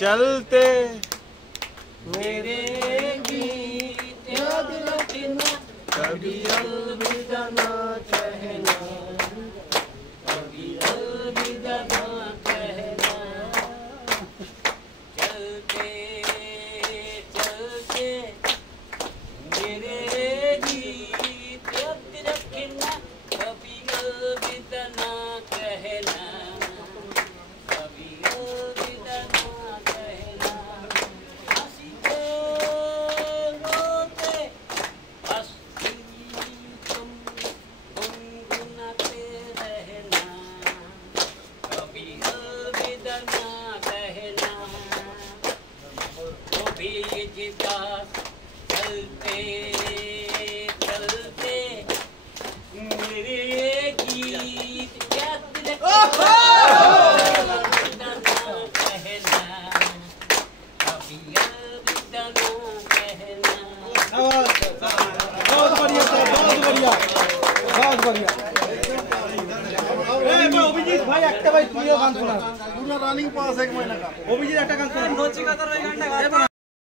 चलते मेरे गीत याद रखना, कभी अलविदा ना कहना, कभी अलविदा ना कहना। चलते चलते मेरे गीत याद रखना, कभी अलविदा ना कहना, कभी अलविदा ना कहना। हंसते रोते हंसती तुम गुनगुनाते रहना, कभी अलविदा ना कहना। वो भी जिदा चलते चलते मेरे गीत याद रखना, अलविदा ना कहना, कभी अलविदा ना कहना। बहुत बढ़िया सर, बहुत बढ़िया, बहुत बढ़िया। অভিজিৎ ভাই একটা ভাই তুমিও গান শোনা। পুরো রানিং পাস 1 মহিনা का। অভিজিৎ একটা গান শোনা।